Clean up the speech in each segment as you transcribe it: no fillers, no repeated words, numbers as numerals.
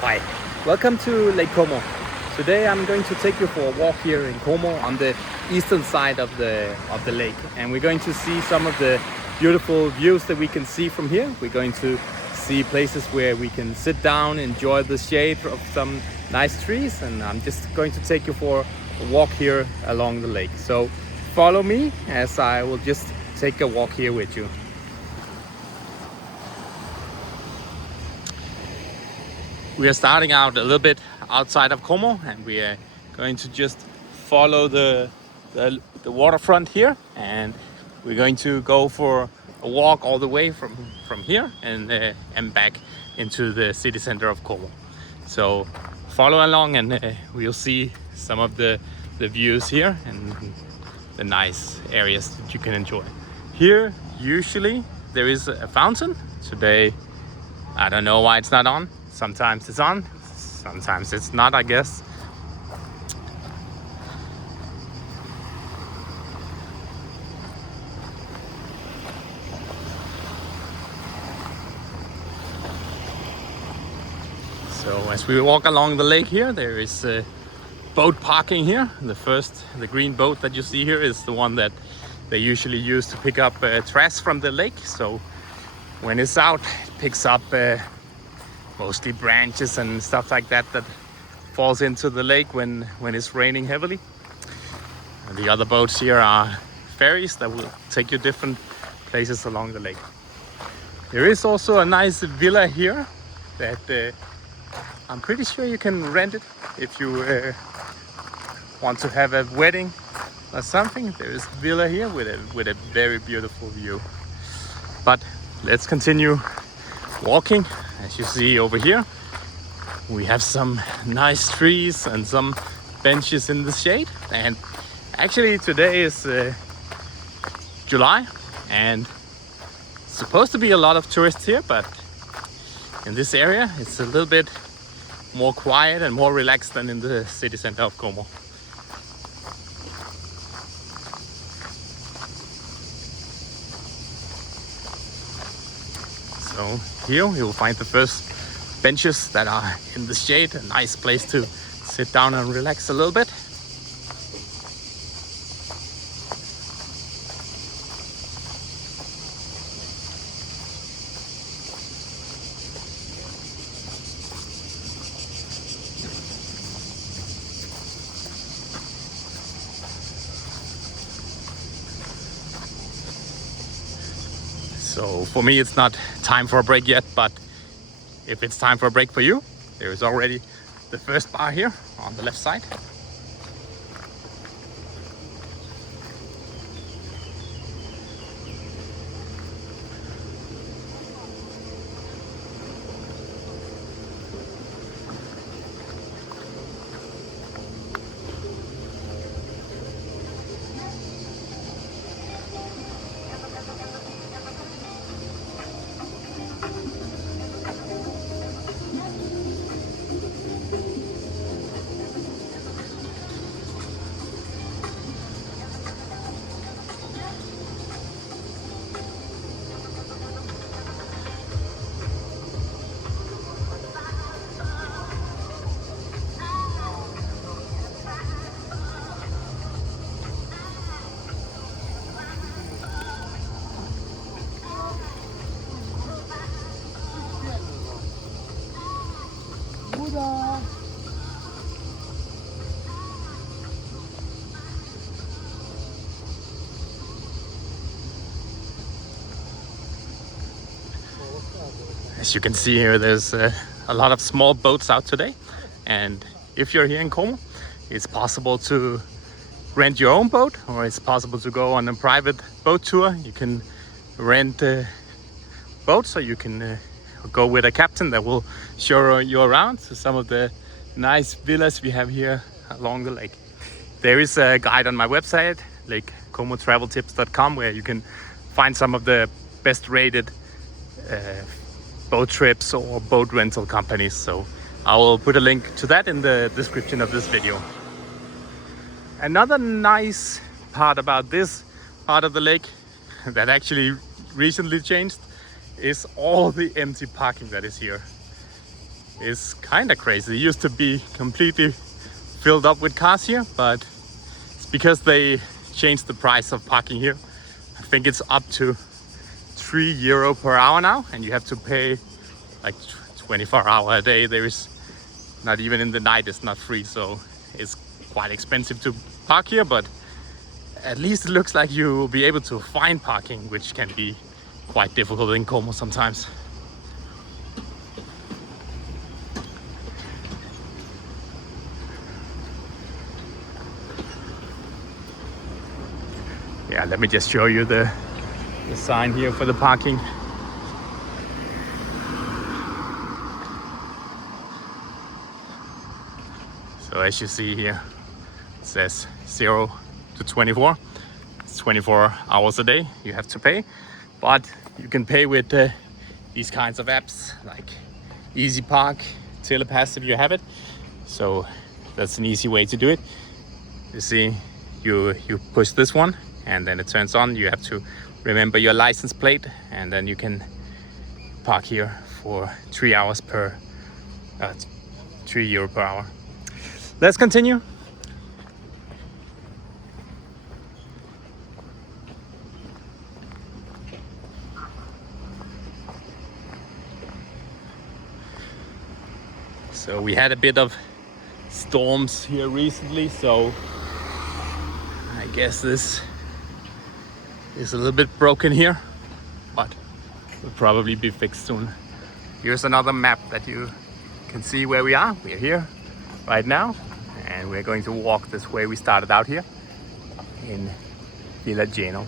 Hi, welcome to Lake Como. Today I'm going to take you for a walk here in Como on the eastern side of the lake, and we're going to see some of the beautiful views that we can see from here. We're going to see places where we can sit down, enjoy the shade of some nice trees, and I'm just going to take you for a walk here along the lake. So follow me as I will just take a walk here with you. We are starting out a little bit outside of Como, and we are going to just follow the waterfront here, and we're going to go for a walk all the way from here and back into the city center of Como. So follow along, and we'll see some of the views here and the nice areas that you can enjoy. Here usually there is a fountain. Today I don't know why it's not on. Sometimes it's on, sometimes it's not, I guess. So as we walk along the lake here, there is boat parking here. The green boat that you see here is the one that they usually use to pick up trash from the lake. So when it's out, it picks up mostly branches and stuff like that falls into the lake when it's raining heavily. And the other boats here are ferries that will take you different places along the lake. There is also a nice villa here that I'm pretty sure you can rent it if you want to have a wedding or something. There is a villa here with a very beautiful view. But let's continue walking. As you see over here, we have some nice trees and some benches in the shade. And actually today is July, and it's supposed to be a lot of tourists here, but in this area it's a little bit more quiet and more relaxed than in the city center of Como. So here you'll find the first benches that are in the shade, a nice place to sit down and relax a little bit. So for me, it's not time for a break yet, but if it's time for a break for you, there is already the first bar here on the left side. As you can see here, there's a lot of small boats out today, and if you're here in Como, it's possible to rent your own boat, or it's possible to go on a private boat tour. You can rent boats, so you can go with a captain that will show you around to some of the nice villas we have here along the lake. There is a guide on my website, lakecomotraveltips.com, where you can find some of the best rated boat trips or boat rental companies. So I will put a link to that in the description of this video. Another nice part about this part of the lake that actually recently changed is all the empty parking that is here. is kind of crazy. It used to be completely filled up with cars here, but it's because they changed the price of parking here. I think it's up to €3 per hour now, and you have to pay like 24 hours a day. There is not even in the night, it's not free, so it's quite expensive to park here, but at least it looks like you will be able to find parking, which can be quite difficult in Como sometimes. Yeah, let me just show you the sign here for the parking. So as you see here, it says 0 to 24. It's 24 hours a day you have to pay, but you can pay with these kinds of apps like Easy Park, Telepass if you have it. So that's an easy way to do it. You see, you push this one and then it turns on. You have to remember your license plate, and then you can park here for 3 hours per €3 per hour. Let's continue. So we had a bit of storms here recently, so I guess this is a little bit broken here, but will probably be fixed soon. Here's another map that you can see where we are. We're here right now, and we're going to walk this way. We started out here in Villa Geno.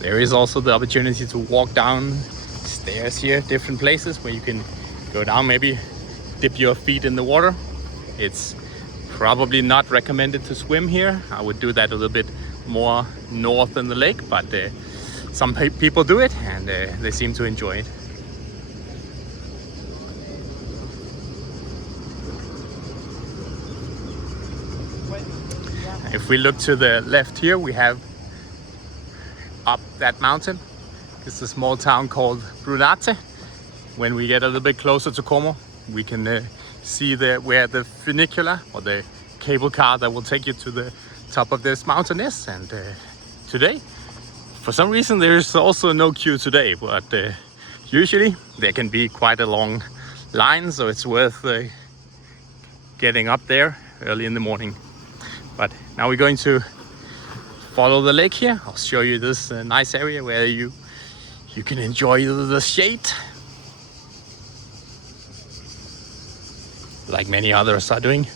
There is also the opportunity to walk down stairs here, different places where you can go down, maybe dip your feet in the water. It's probably not recommended to swim here. I would do that a little bit more north in the lake, but some people do it, and they seem to enjoy it. If we look to the left here, we have up that mountain. It's a small town called Brunate. When we get a little bit closer to Como, we can see where the funicular, or the cable car that will take you to the top of this mountain is. And today, for some reason, there is also no queue today, but usually there can be quite a long line, so it's worth getting up there early in the morning. But now we're going to follow the lake here. I'll show you this nice area where you can enjoy the shade, like many others are doing.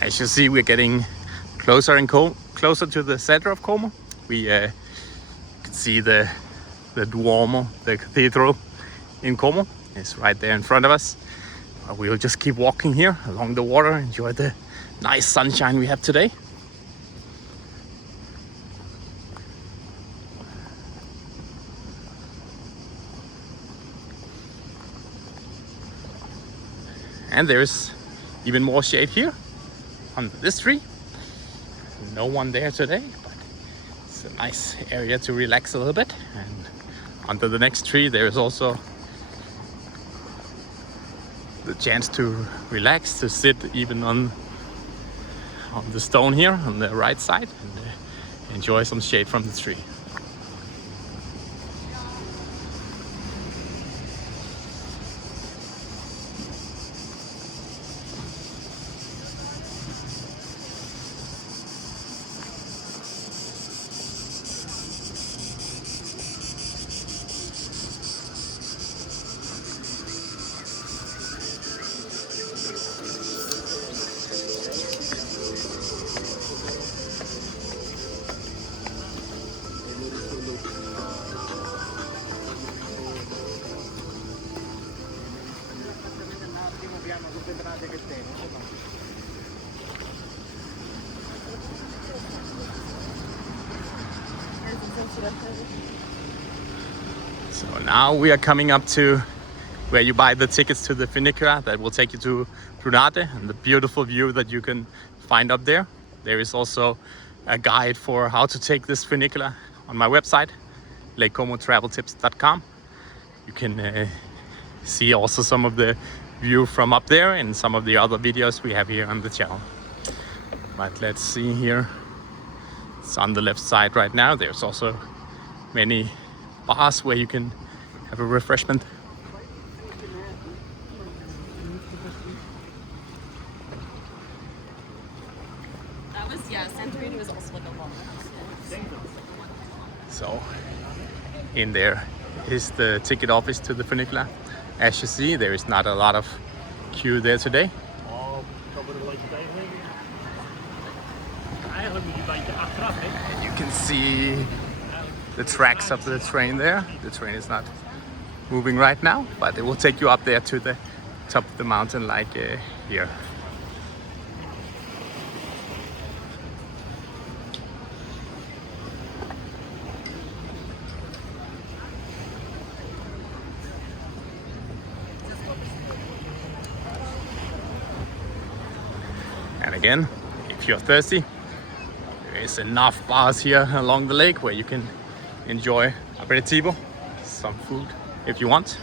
As you see, we're getting closer and closer to the center of Como. We can see the Duomo, the cathedral in Como. It's right there in front of us. We'll just keep walking here along the water, enjoy the nice sunshine we have today. And there's even more shade here on this tree. no one there today, but it's a nice area to relax a little bit. And under the next tree there is also the chance to relax, to sit even on the stone here on the right side and enjoy some shade from the tree. So now we are coming up to where you buy the tickets to the funicular that will take you to Brunate and the beautiful view that you can find up there. There is also a guide for how to take this funicular on my website, lakecomotraveltips.com. You can see also some of the view from up there and some of the other videos we have here on the channel. But let's see here. It's on the left side right now. There's also many bars where you can have a refreshment. That was, yeah, Santorini was also like a long one. So in there is the ticket office to the funicular. As you see, there is not a lot of queue there today. And you can see the tracks of the train there. The train is not moving right now, but it will take you up there to the top of the mountain like here. And again, if you're thirsty, there is enough bars here along the lake where you can enjoy aperitivo, some food if you want.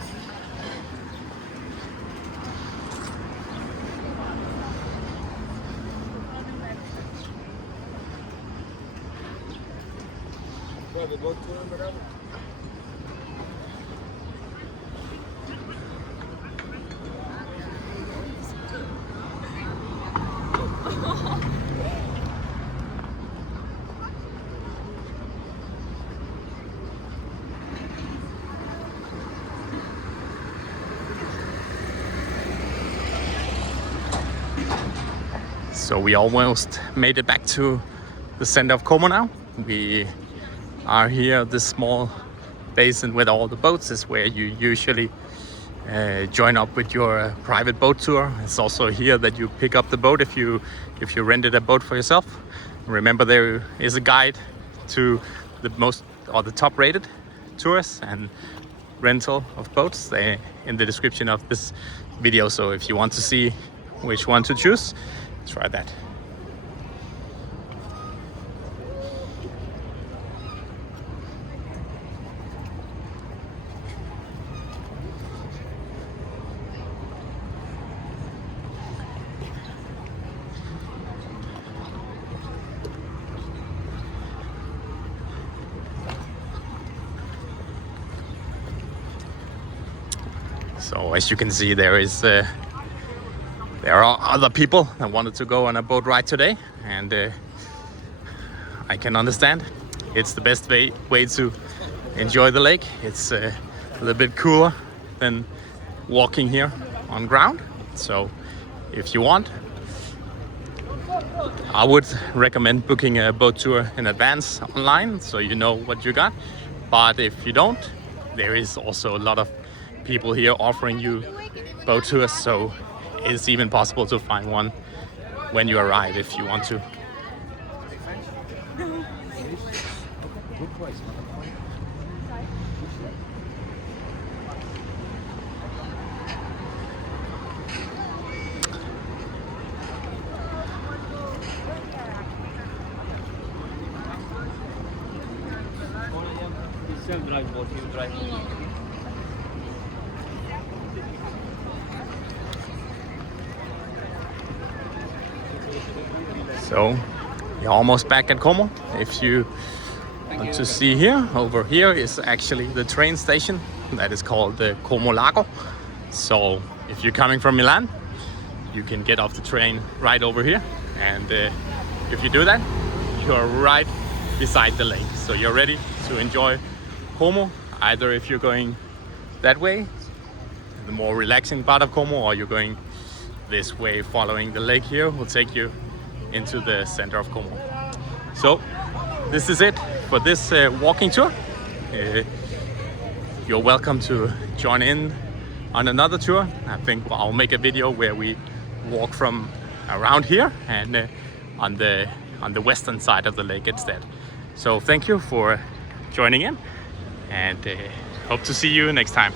So we almost made it back to the center of Como now. We are here at this small basin with all the boats. Is where you usually join up with your private boat tour. It's also here that you pick up the boat if you rented a boat for yourself. Remember, there is a guide to the most or the top rated tours and rental of boats in the description of this video. So if you want to see which one to choose, try that. So as you can see, there are other people that wanted to go on a boat ride today, and I can understand. It's the best way to enjoy the lake. It's a little bit cooler than walking here on ground. So if you want, I would recommend booking a boat tour in advance online so you know what you got. But if you don't, there is also a lot of people here offering you boat tours, so it's even possible to find one when you arrive if you want to. Self-drive boat, you drive. So you're almost back at Como. If you want to see here, over here is actually the train station that is called the Como Lago. So if you're coming from Milan, you can get off the train right over here, and if you do that, you're right beside the lake. So you're ready to enjoy Como, either if you're going that way, the more relaxing part of Como, or you're going this way following the lake here will take you into the center of Como. So this is it for this walking tour. You're welcome to join in on another tour. I think I'll make a video where we walk from around here and on the western side of the lake instead. So thank you for joining in, and hope to see you next time.